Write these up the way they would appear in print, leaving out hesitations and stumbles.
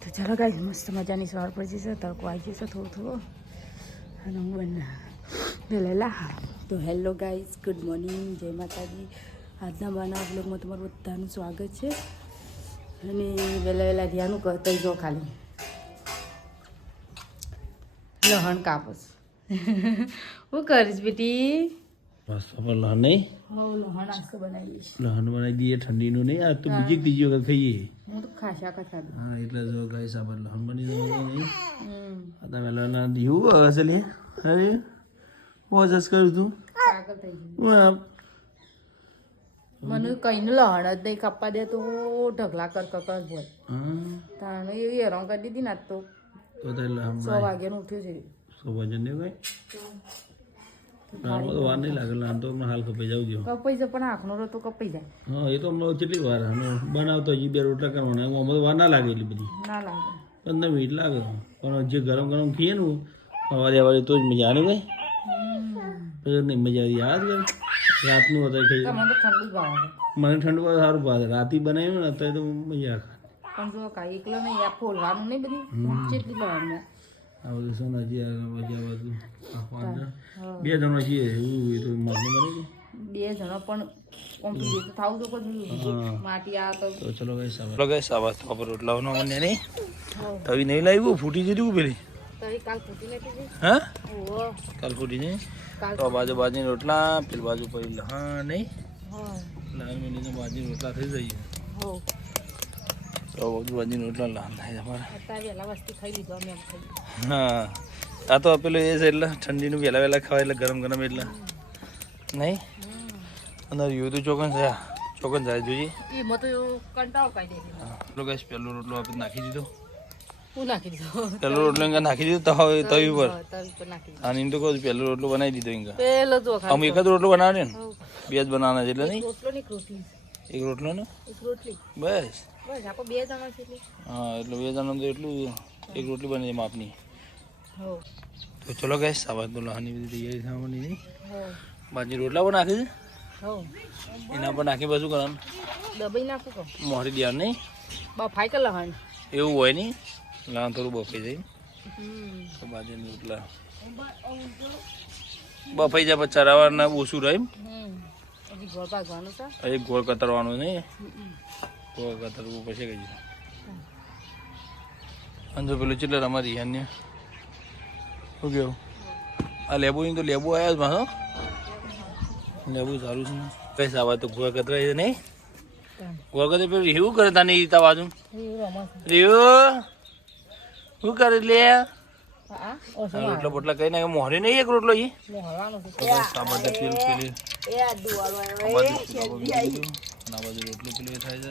તો ચાલો ગાઈસ મસ્ત મજાની સવાર પડી છે, તડકો આવી જશે થોડો થોડો અને હું વહેલા. તો હેલો ગાઈસ, ગુડ મોર્નિંગ, જય માતાજી. આજના બાના બ્લોગમાં તમારું બધાનું સ્વાગત છે. અને વહેલા ધ્યાનું કરતા જો ખાલી લહણ કાપસ શું કરીશ બેટી? મસ્ત લહણ નહીં? લહણ આસ્તો બનાવી દઈશ. લહણ બનાવી દઈએ ઠંડીનું નહીં. આ તો બીજી ત્રીજી વખત ખાઈએ. હું તો ખાશા ખાધું. હા એટલે જો ગાઈસ આપણે લહણ બની જવાનું નહીં. આ તમે લહણ દીવું હશે લે. અરે હું જસ કરું તું પાગલ થઈ ગયું. મને કઈને લહણ જ નહીં કાપવા દે તો ઢગલા કર બોલ. તાણે એવી હેરાન કરી દીધી ને આજ તો. તો લહણ 6 વાગ્યાનું ઉઠ્યું છે. 100 વજન ને ભાઈ તો વાર નહીં લાગે. લહણ તો હમણાં હાલ કપાઈ જાવ જો. કપાઈ જાય પણ આંખનો તો કપાઈ જાય. હા એ તો હમણાં કેટલી વાર બનાવતો હજી 2 રોટલા કરવાના એમાં તો વાર ના લાગે એટલી બધી. ના લાગે 15 મિનિટ લાગે. પણ જે ગરમ ગરમ ખાઈએ ને સવારે તો જ મજા આવે ભાઈ. પછી નહીં મજા આવી. યાદ કર રાતનું હતા ખાઈ. મને તો ઠંડુ જ ભાવે. મને ઠંડુ સારું ભાવે. રાતે બનાવ્યું ને અત્યારે તો મજા આવે. પણ જો કાંઈ એકલો નહીં આ ફોલવાનું નહીં બધી કેટલી બનાવવાનું. આ બધું સોનાજી મજા બધું 2 જણા છીએ એવું એ તો મગનું બને છે. 2 જણા પણ કોમ્પ્લીટ થાવું તો બધું માટી આ તો ચલો ગઈ સાવા તો આપણે રોટલાઓનો મને નહીં તવી નહીં લાવ્યું. ફૂટી જતી પેલી કાલ ફૂટી નથી. હા કાલ ફૂટી નહીં. તો બાજુ બાજુની રોટલા પેલી બાજુ પડી લહણ નહીં. લહણ મેળીને બાજુ રોટલા થઈ જઈએ. તો બાજુ બાજુની રોટલા લહણ થાય અમારે. હા આ તો પેલું એ છે એટલે ઠંડીનું વહેલા ખવાય એટલે ગરમ ગરમ એટલે નહીં. અંદર યુ તો ચોકન જાય જોઈએ. પેલો રોટલો આપણે નાખી દીધો. પેલો રોટલો ઇંગા નાખી દીધો તવી પર. અને એમ તો કહું પેલો રોટલો બનાવી દીધો ઇંગા. અમે એક જ રોટલો બનાવે ને 2 જ બનાવવાના છે એટલે નહીં. એક રોટલો ને બસ. હા એટલે 2 જણા તો એટલું એક રોટલી બની જાય માપની. તો ચલો ગાઈસ આ વાત તો લહણની બધી તૈયારી થવાની નહીં. બાજુ રોટલા પણ નાખી છે એના પર નાખી બધું કરવાનું. દબાઈ નાખું તો મોહરી દેવાનું નહીં. બફાઈ કે લહણ એવું હોય નહીં. લહણ થોડું બફાઈ જાય. તો બાજુની રોટલા બફાઈ જાય પછી ચરાવાના ઓછું રહે. એક ગોળ કતરવાનું નહીં. ગોળ કતરવું પછી કઈ અંજો પેલું ચેટલે અમારી રિહાન્ય શું કેવું આ લેબુ તો લેબુ આવ્યા જ મારો. લેબુ સારું છે કઈ સાવા તો ગોળ કતરાય છે નહીં. ગોળ કતર પેલું એવું કરે તાની રીતા બાજુ રીવું શું કરે લે રોટલા બોટલા કઈ નાખે. મોહરી નહીં એક રોટલો એ તેલ પેલી બાજુ રોટલો પેલું એ થાય છે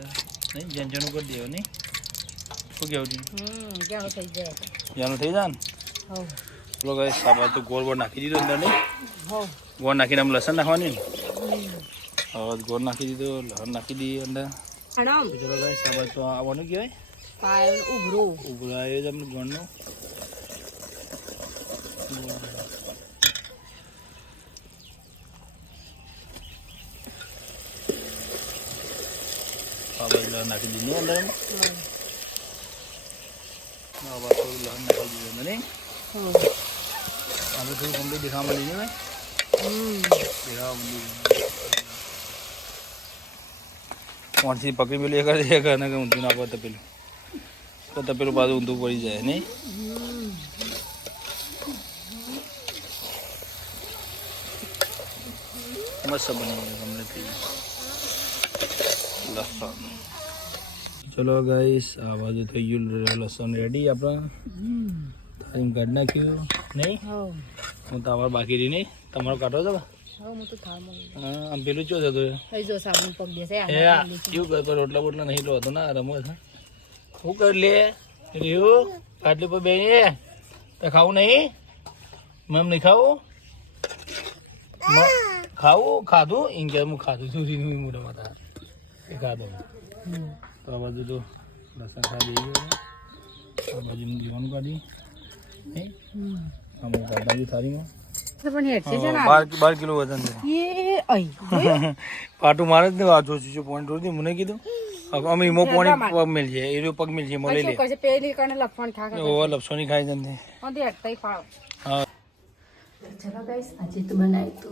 નહીં. જંજણું કરી દેવું નહીં. શું કેવું જાનું થઈ જાય ને. પેલો કઈ સાબા તો ગોળ નાખી દીધો અંદર નહીં. ગોળ નાખીને આમ લસણ નાખવાની ને. હવે ગોળ નાખી દીધો લસણ નાખી દઈએ અંદર. ચલો કઈ સાબા તો આવવાનું કહેવાય ઉભરા એ જ આપણે ગોળનો. નાખી દીધું અંદર થોડું લહણ નાખી દીધું અંદર નહીં. આપણે થોડું કમ્પ્લીટ દેખાવા મળી જાય. કોણથી પકડી પેલું એ કરે ને ઊંધું નાખો તપેલું તો તપેલું પાછું ઊંધું પડી જાય નહીં. મસ્ત બની ગમે થઈ લસણ. ચલો ગાઈસ આ બાજુ થઈ ગયું લસણ રેડી. આપણે થાળીમાં કાઢી નાખ્યું નહીં. હું તમારે બાકી રહી નહીં. તમારો કાઢો છો આમ પેલું ચો જતો એવું કરતો રોટલા બોટલા નહીં લો હતો ના રમો છે. શું કરી લે રહ્યું આટલી પર બે તો ખાવું નહીં. મેમ નહીં ખાવું ખાધું એમ કે હું ખાધું છું મોઢામાં હતા એ ખાધું. તો આ બાજુ તો લસણ ખાધી ગયું. આ બાજુ લીવાનું કાઢી નહીં. અમુક કાઢી થાળીમાં 12 કિલો વજન છે. પાટું મારે જ ને આ જોશું પોઈન્ટ રોજી મને કીધું અમે ઈમો પાણી પગ મિલ છે એનો પગ મિલ છે મળે લે કરશે પેલી કને લફણ ખા ખા ઓ લપસોની ખાઈ જંદે ઓંધી હટતાઈ ફાળ હા ચલો ગાઈસ આજે તો બનાવી તો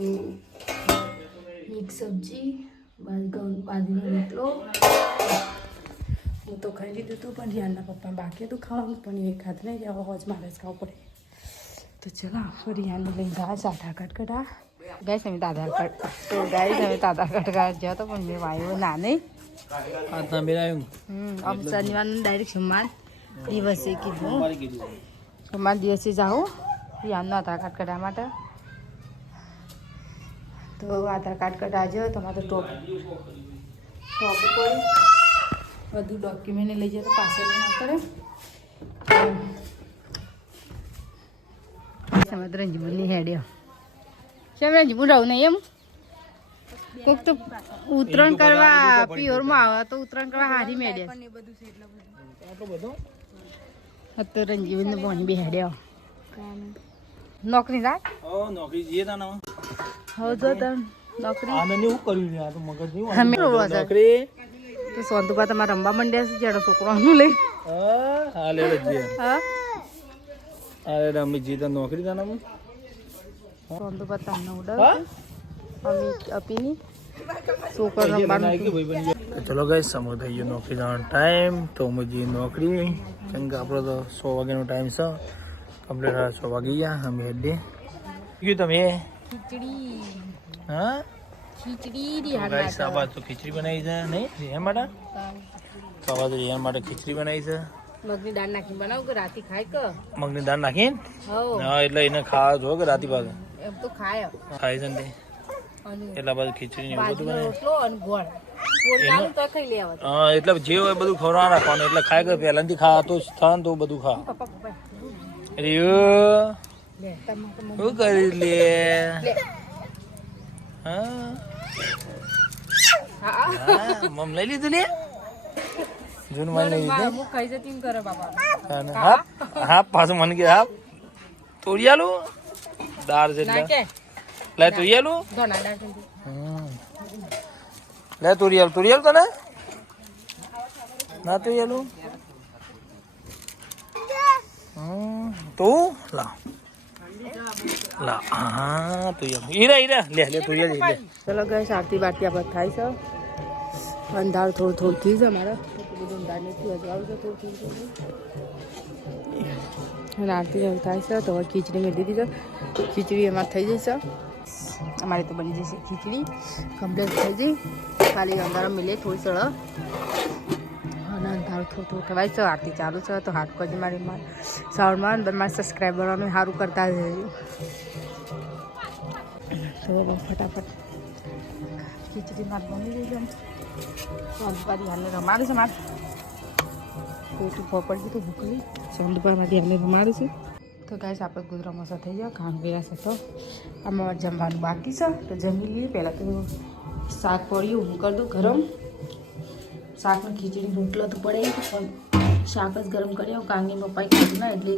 એક સબ્જી બાજરીનો રોટલો હું તો ખાઈ લીધું હતું પણ રિયાના પપ્પા બાકી હતું ખાવાનું પણ એ ખાધું નહીં કે હોજ મારે જ ખાવું પડે તો ચલો રિયાને લઈને ગયા આધાર કાર્ડ કઢા ગાઈસ અમે આધાર કાર્ડ તો ગાઈસ અમે આધાર કાર્ડ કાઢ જતો પણ મેં વાયો ના નહીં આતા મેરાયું આમ શનિવારનું ડાયરેક્ટ સમાન દિવસે કીધું સમાન દિવસે જાઉં રિયાનું આધાર કાર્ડ કઢવા માટે તો આધાર કાર્ડ કઢાજો તમારે ટોપ ઉપર બધું ડોક્યુમેન્ટ લઈ જાય તો પાછળ લઈને પડે સમજ રંજબુલની હેડ્યો કેમ રંજબુલ રહું નહીં એમ કોક તો ઉત્તરાયણ કરવા પિયોરમાં આવે તો ઉત્તરાયણ કરવા હારી મેળ્યા તો રંજીબુલ ને બોની બી હેડ્યો નોકરી રાખ નોકરી જઈએ તા ના હવે જો તને નોકરી આને હું કર્યું છે આ તો મગજ નહીં નોકરી તો સોંતુપા તમારે રમવા માંડ્યા છે જેડો છોકરાનું લઈ હા લે રજીએ હા અરે રમી જીતા નોકરી તા ના સોંતુપા તને ઉડાવ અમી અપીની છોકરો રમવાનું ચલો ગાઈસ સમય થઈ ગયો નોકરી જવાનો ટાઈમ તો મુજી નોકરી કેમ કે આપણો તો 100 વાગ્યાનો ટાઈમ છે કમ્પ્લીટ 100 વાગી ગયા અમે હેડે કયું તમે ખીચડી હા ખીચડી ગાઈસ આ બાદ તો ખીચડી બનાવી છે નહીં રિયા માટે ખાવા તો રિયા માટે ખીચડી બનાવી છે મગની દાળ નાખીને બનાવ કે રાતી ખાય કે મગની દાળ નાખીને હો હા એટલે એને ખાવા જો કે રાતી પાસે એમ તો ખાય ખાઈ છે ને એટલા બધું ખીચડી ને એવું બધું બનાવે રોટલો અને ગોળ ગોળ તો ખાઈ લેવા હા એટલે જે હોય બધું ખવડાવવા રાખવાનું એટલે ખાય કે પહેલાથી ખા તો સ્થાન તો બધું ખા પપ્પા પપ્પા રિયો લે તમારે શું કરી લે હા મમ લઈ લીધું લે જૂન માં લઈ લીધું હું ખાઈ જતી કરે બાપા હા હા પાછું મને કે હા તોડી આલું દાળ છે ના કે લે તોડી આલું ધોના દાળ છે લે તોડી આલ તને ના તોડી આલું તું લા લા હા તો ઈરા લે તોડી આલ લે ચલો ગાઈસ આરતી બારતી આપણે થાય છે અંધાર થોડું થયું છે અમારે બધું અંધાર નથી અજવાળું છે થોડું અને આરતી એવું થાય છે તો હવે ખીચડી મેં દીધી છે ખીચડી અમારે થઈ જશે અમારે તો બની જશે ખીચડી કમ્પ્લીટ થઈ જઈ ખાલી અંધાર મિલે થોડી સળ અને અંધાર થોડું થવાય છે આરતી ચાલુ છે તો હાથ કરજે મારી સાઉન્ડમાં મારા સબસ્ક્રાઈબરોને સારું કરતા જજો તો ફટાફટ ખીચડી મારે બની ગઈ છે સોંદુપારી હાલને રમાડે છે મારે ખોટું પકડી દીધું ભૂકલી સોંદુપારીમાંથી હાલને રમાડે છે તો ગાઈસ આપણે ગુદરા મસા થઈ ગયા ખાણ ગયા છે તો આમાં જમવાનું બાકી છે તો જમી લઈએ પહેલાં તો શાક પડ્યું હું કરી દઉં ગરમ શાકને ખીચડી રોટલો તો પડે પણ શાક જ ગરમ કરી આવું કારણ કે પપ્પાએ ખાધું ના એટલે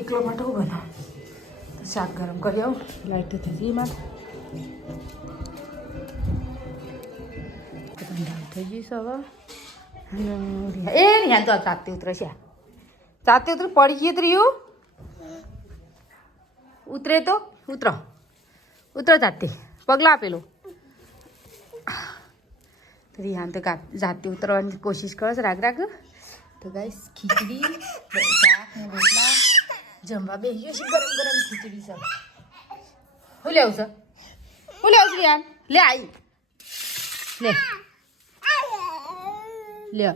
એકલો માટે હું બનાવું તો શાક ગરમ કરી આવું લાઈટ તો થઈ ગઈ મારે દાળ થઈ ગઈ છે હવે એ રિયા તો ચાતતી ઉતરે છે ચાતતી ઉતરે પડી ગઈ ત્રીયું ઉતરે તો ઉતરો ચાતતી પગલા આપેલું રિહાન તો જાતે ઉતરવાની કોશિશ કરે છે રાગ તો ગાઈસ ખીચડી શાક ને રોટલા જમવા બેસી છે ગરમ ગરમ ખીચડી છે હું લેવું છે રિહાન લે આવી લે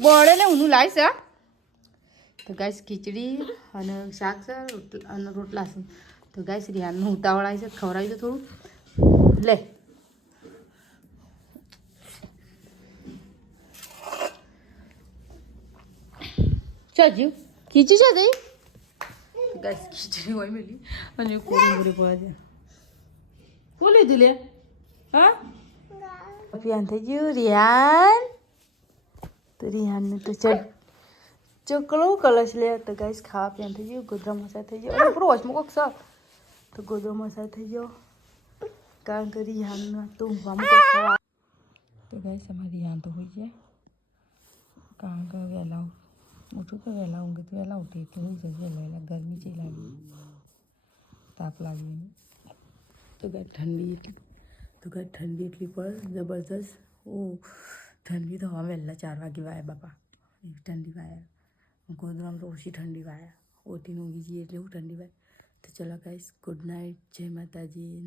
બોળે ને ઊનું લાવીશ તો ગાઈસ ખીચડી અને શાક છે અને રોટલા છે તો ગાઈસ રિહાનનું ઉતાવળ આવી છે ખવડાવી દો થોડું લે ચાલ્યું ખીચી છે તઈ ગાઈસ ખીચડી હોય મેલી અને કોરી પડે કોણ લીધું લે હા રિહાન થઈ ગયું રિહાન તો રિહાનને તો ચોકલો કલશ લે તો ગાઈસ ખાવા પીવાનું થઈ ગયું ગોદરા મસાલા થઈ ગયો અને પૂરો વચમાં કોક તો ગોદરો મસાલા થઈ ગયો કારણ કે રિહાન તો ઊંઘવામાં તો ગાઈસ અમારી રિહાન તો હોઈ જાય કારણ કે વહેલા ઉઠું તો વહેલા ઊંઘે તો વહેલા ઉઠી તો હોઈ જશે વહેલા ગરમી છે લાગી તાપ લાગી તો ગાય ઠંડી એટલી પડે જબરદસ્ત ઠંડી તો હવા વહેલા 4 વાગે વાયા બાપા એવી ઠંડી વાયા ગોધરામાં તો ઓછી ઠંડી વાયા ઓટીને ઊંઘી જઈએ એટલે એવું ઠંડી વાય તો ચલો ગાઈસ ગુડ નાઇટ જય માતાજી.